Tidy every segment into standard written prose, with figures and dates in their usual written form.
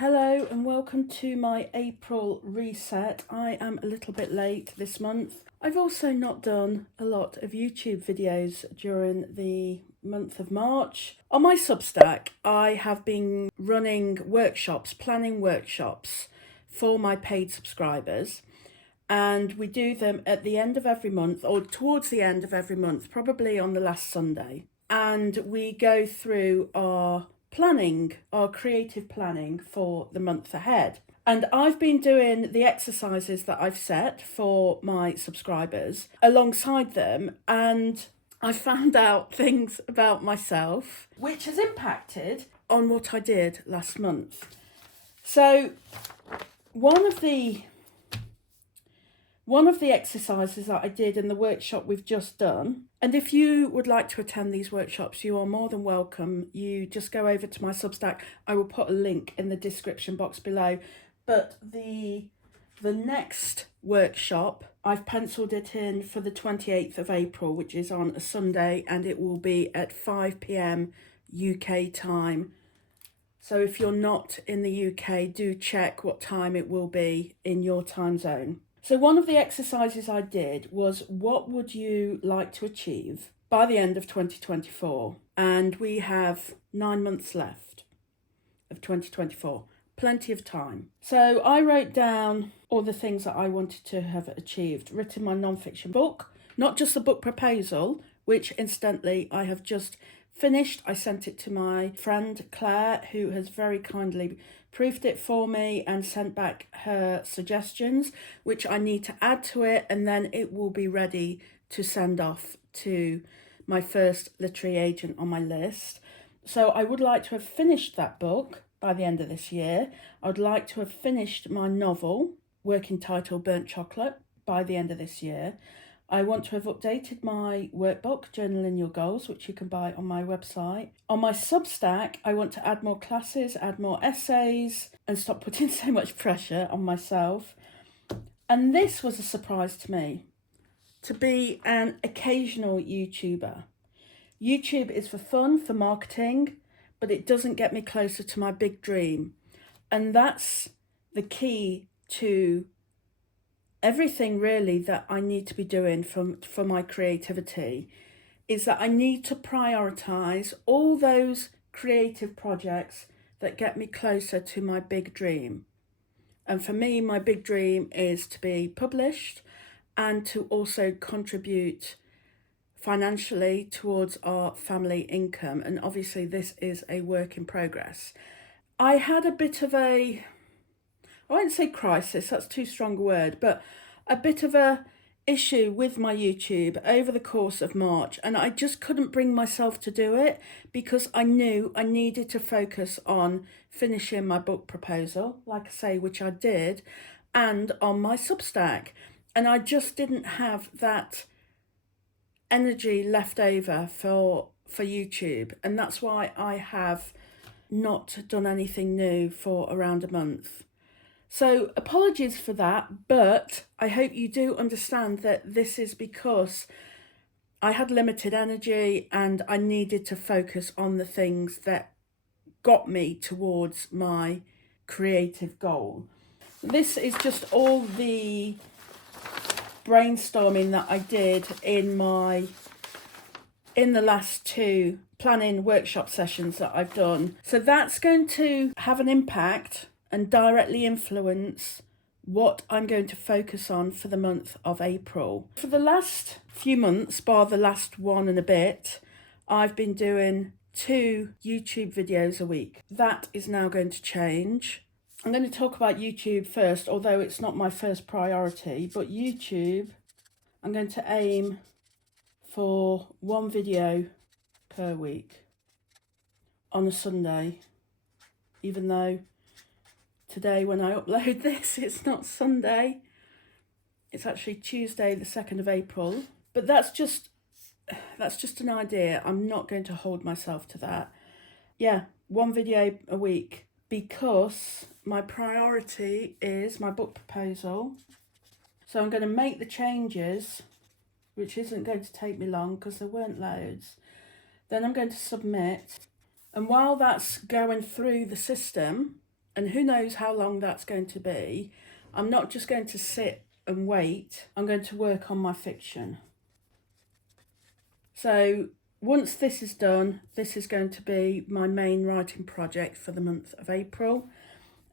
Hello and welcome to my April reset. I am a little bit late this month. I've also not done a lot of YouTube videos during the month of March. On my Substack, I have been running workshops, planning workshops for my paid subscribers. And we do them at the end of every month or towards the end of every month, probably on the last Sunday. And we go through our planning, our creative planning for the month ahead. And I've been doing the exercises that I've set for my subscribers alongside them, and I found out things about myself which has impacted on what I did last month. So one of the exercises that I did in the workshop we've just done, and if you would like to attend these workshops, you are more than welcome. You just go over to my Substack. I will put a link in the description box below. But the next workshop, I've penciled it in for the 28th of April, which is on a Sunday, and it will be at 5 p.m. UK time. So if you're not in the UK, do check what time it will be in your time zone. So one of the exercises I did was, what would you like to achieve by the end of 2024? And we have 9 months left of 2024. Plenty of time. So I wrote down all the things that I wanted to have achieved, written my non-fiction book, not just the book proposal, which incidentally I have just finished. I sent it to my friend Claire, who has very kindly proofed it for me and sent back her suggestions, which I need to add to it, and then it will be ready to send off to my first literary agent on my list. So I would like to have finished that book by the end of this year. I would like to have finished my novel, working title Burnt Chocolate, by the end of this year. I want to have updated my workbook, Journaling Your Goals, which you can buy on my website. On my Substack, I want to add more classes, add more essays, and stop putting so much pressure on myself. And this was a surprise to me, to be an occasional YouTuber. YouTube is for fun, for marketing, but it doesn't get me closer to my big dream. And that's the key to everything really that I need to be doing for my creativity, is that I need to prioritize all those creative projects that get me closer to my big dream. And for me, my big dream is to be published and to also contribute financially towards our family income. And obviously this is a work in progress. I had a bit of I won't say crisis, that's too strong a word, but a bit of a issue with my YouTube over the course of March, and I just couldn't bring myself to do it because I knew I needed to focus on finishing my book proposal, like I say, which I did, and on my Substack. And I just didn't have that energy left over for YouTube, and that's why I have not done anything new for around a month. So apologies for that, but I hope you do understand that this is because I had limited energy and I needed to focus on the things that got me towards my creative goal. This is just all the brainstorming that I did in the last 2 planning workshop sessions that I've done. So that's going to have an impact and directly influence what I'm going to focus on for the month of April. For the last few months, bar the last one and a bit, I've been doing 2 YouTube videos a week. That is now going to change. I'm going to talk about YouTube first, although it's not my first priority, but YouTube, I'm going to aim for 1 video per week on a Sunday, even though today when I upload this it's not Sunday, it's actually Tuesday the 2nd of April, but that's just an idea. I'm not going to hold myself to that. Yeah, 1 video a week, because my priority is my book proposal. So I'm going to make the changes, which isn't going to take me long because there weren't loads. Then I'm going to submit, and while that's going through the system and who knows how long that's going to be, I'm not just going to sit and wait. I'm going to work on my fiction. So once this is done, this is going to be my main writing project for the month of April.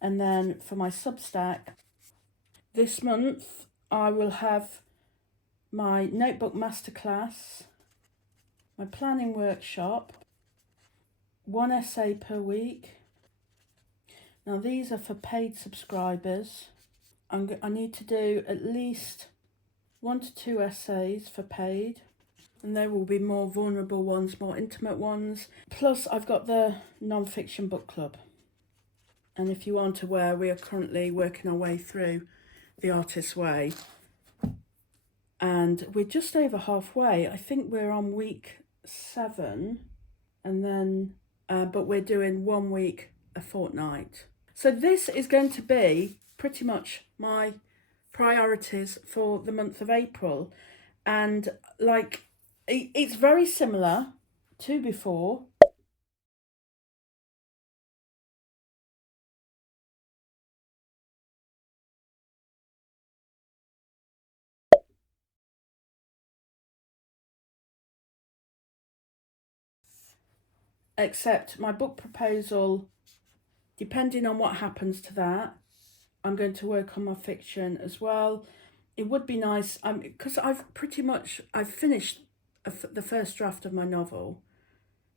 And then for my Substack, this month I will have my notebook masterclass, my planning workshop, 1 essay per week. Now these are for paid subscribers. I need to do at least 1 to 2 essays for paid, and there will be more vulnerable ones, more intimate ones. Plus I've got the non-fiction book club. And if you aren't aware, we are currently working our way through The Artist's Way. And we're just over halfway. I think we're on week 7, and then, but we're doing 1 week a fortnight. So this is going to be pretty much my priorities for the month of April. And like, it's very similar to before. Except my book proposal, depending on what happens to that, I'm going to work on my fiction as well. It would be nice, because I've finished the first draft of my novel.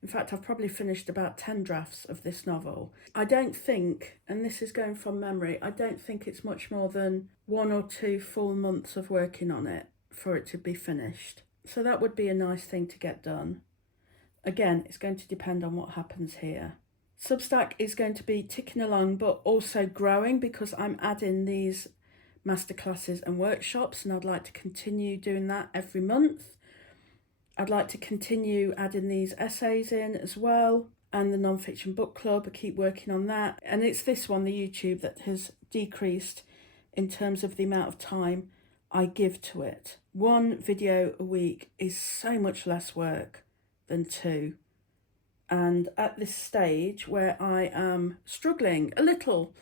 In fact, I've probably finished about 10 drafts of this novel. I don't think, and this is going from memory, I don't think it's much more than 1 or 2 full months of working on it for it to be finished. So that would be a nice thing to get done. Again, it's going to depend on what happens here. Substack is going to be ticking along, but also growing, because I'm adding these masterclasses and workshops, and I'd like to continue doing that every month. I'd like to continue adding these essays in as well, and the non-fiction book club. I keep working on that. And it's this one, the YouTube, that has decreased in terms of the amount of time I give to it. 1 video a week is so much less work than 2. And at this stage where I am struggling a little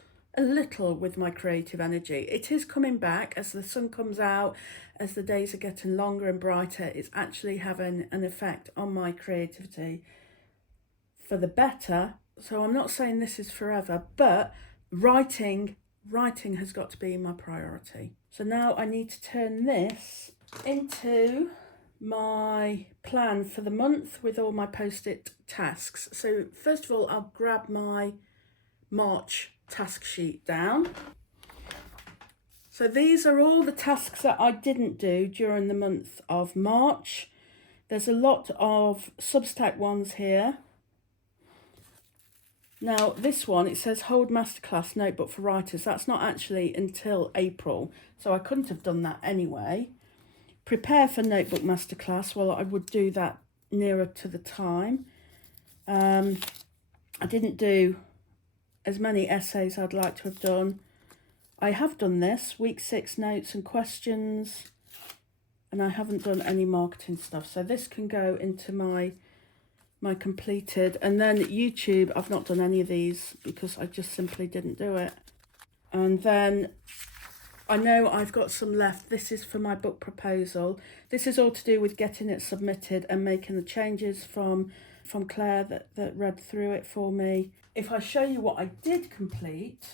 with my creative energy, it is coming back as the sun comes out, as the days are getting longer and brighter. It's actually having an effect on my creativity for the better. So I'm not saying this is forever, but writing has got to be my priority. So now I need to turn this into my plan for the month with all my post-it tasks. So first of all, I'll grab my March task sheet down. So these are all the tasks that I didn't do during the month of March. There's a lot of Substack ones here. Now this one, it says hold masterclass notebook for writers. That's not actually until April, so I couldn't have done that anyway. Prepare for notebook masterclass. Well, I would do that nearer to the time. I didn't do as many essays I'd like to have done. I have done this, week 6 notes and questions, and I haven't done any marketing stuff. So this can go into my completed. And then YouTube, I've not done any of these because I just simply didn't do it. And then I know I've got some left. This is for my book proposal. This is all to do with getting it submitted and making the changes from Claire that read through it for me. If I show you what I did complete,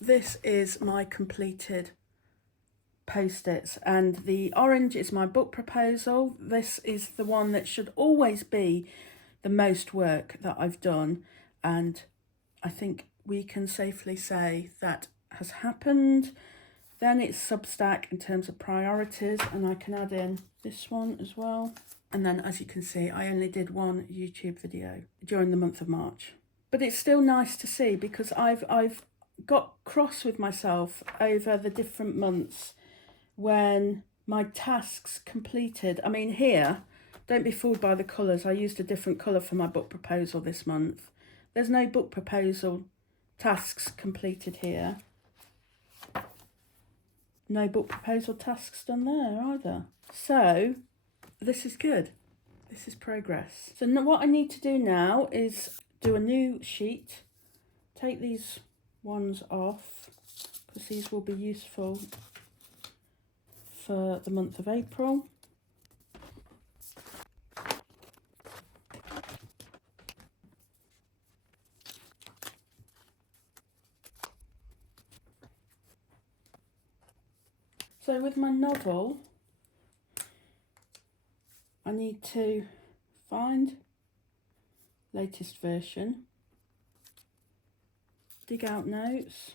this is my completed post-its, and the orange is my book proposal. This is the one that should always be the most work that I've done, and I think we can safely say that has happened. Then it's Substack in terms of priorities, and I can add in this one as well. And then, as you can see, I only did 1 YouTube video during the month of March. But it's still nice to see, because I've got cross with myself over the different months when my tasks completed. I mean, here, don't be fooled by the colours. I used a different colour for my book proposal this month. There's no book proposal tasks completed here. No book proposal tasks done there either. So this is good. This is progress. So what I need to do now is do a new sheet, take these ones off because these will be useful for the month of April. So with my novel, I need to find latest version, dig out notes,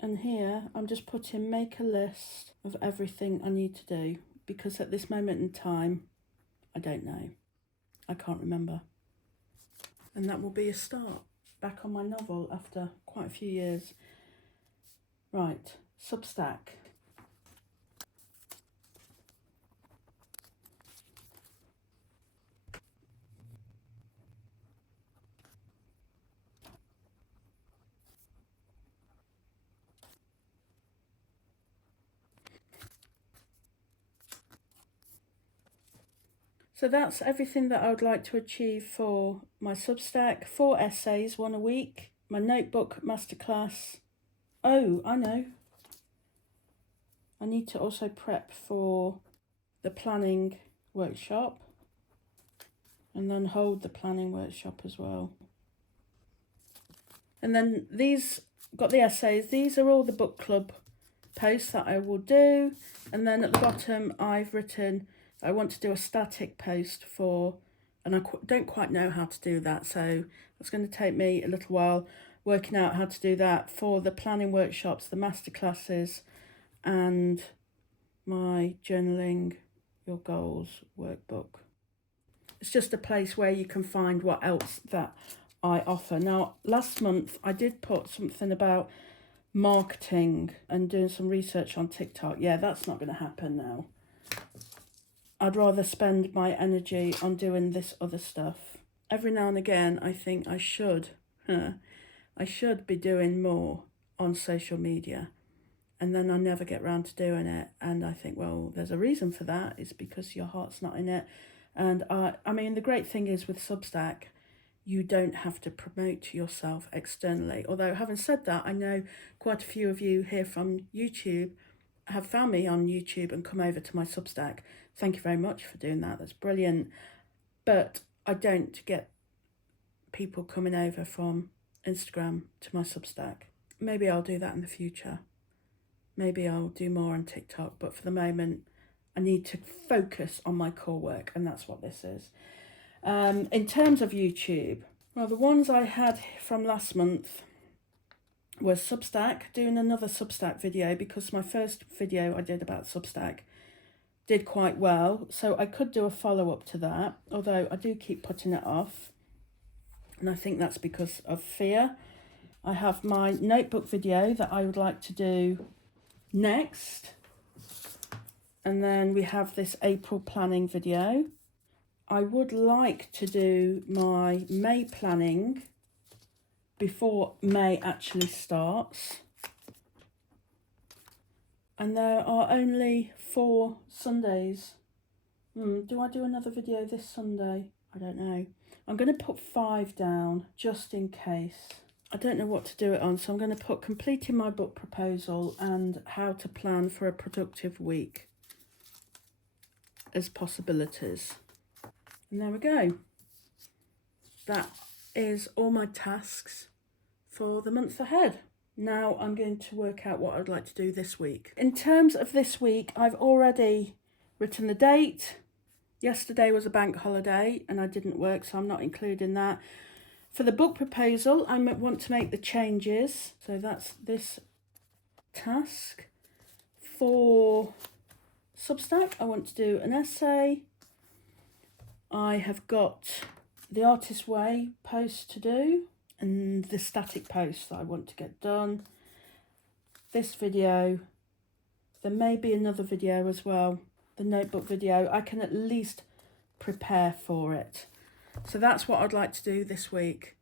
and here I'm just putting make a list of everything I need to do, because at this moment in time I don't know, I can't remember. And that will be a start back on my novel after quite a few years. Right, Substack. So that's everything that I would like to achieve for my Substack. 4 essays, 1 a week. My notebook masterclass. Oh, I know. I need to also prep for the planning workshop and then hold the planning workshop as well. And then these, got the essays. These are all the book club posts that I will do. And then at the bottom I've written I want to do a static post for, and I don't quite know how to do that, so it's going to take me a little while working out how to do that for the planning workshops, the masterclasses, and my journaling your goals workbook. It's just a place where you can find what else that I offer. Now, last month I did put something about marketing and doing some research on TikTok. Yeah, that's not going to happen now. I'd rather spend my energy on doing this other stuff. Every now and again, I think I should be doing more on social media, and then I never get around to doing it. And I think, well, there's a reason for that. It's because your heart's not in it. And I mean, the great thing is with Substack, you don't have to promote yourself externally. Although, having said that, I know quite a few of you here from YouTube have found me on YouTube and come over to my Substack. Thank you very much for doing that. That's brilliant. But I don't get people coming over from Instagram to my Substack. Maybe I'll do that in the future. Maybe I'll do more on TikTok. But for the moment, I need to focus on my core work, and that's what this is. In terms of YouTube, well, the ones I had from last month was Substack, doing another Substack video, because my first video I did about Substack did quite well, so I could do a follow-up to that, although I do keep putting it off, and I think that's because of fear. I have my notebook video that I would like to do next, and then we have this April planning video. I would like to do my May planning before May actually starts. And there are only 4 Sundays. Do I do another video this Sunday? I don't know. I'm going to put 5 down just in case. I don't know what to do it on, so I'm going to put completing my book proposal and how to plan for a productive week as possibilities. And there we go. That is all my tasks for the month ahead. Now I'm going to work out what I'd like to do this week. In terms of this week, I've already written the date. Yesterday was a bank holiday and I didn't work, so I'm not including that. For the book proposal, I want to make the changes. So that's this task. For Substack, I want to do an essay. I have got the Artist Way post to do, and the static posts that I want to get done. This video, there may be another video as well, the notebook video. I can at least prepare for it. So that's what I'd like to do this week.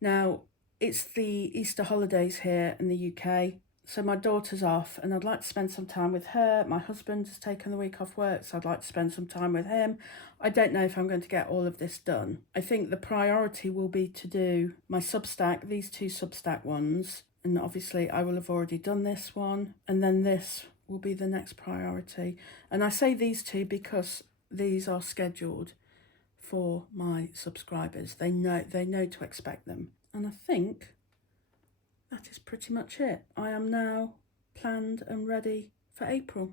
Now, it's the Easter holidays here in the UK, So my daughter's off and I'd like to spend some time with her. My husband has taken the week off work, so I'd like to spend some time with him. I don't know if I'm going to get all of this done. I think the priority will be to do my Substack, these 2 Substack ones. And obviously I will have already done this one. And then this will be the next priority. And I say these 2 because these are scheduled for my subscribers. They know to expect them. And I think that is pretty much it. I am now planned and ready for April.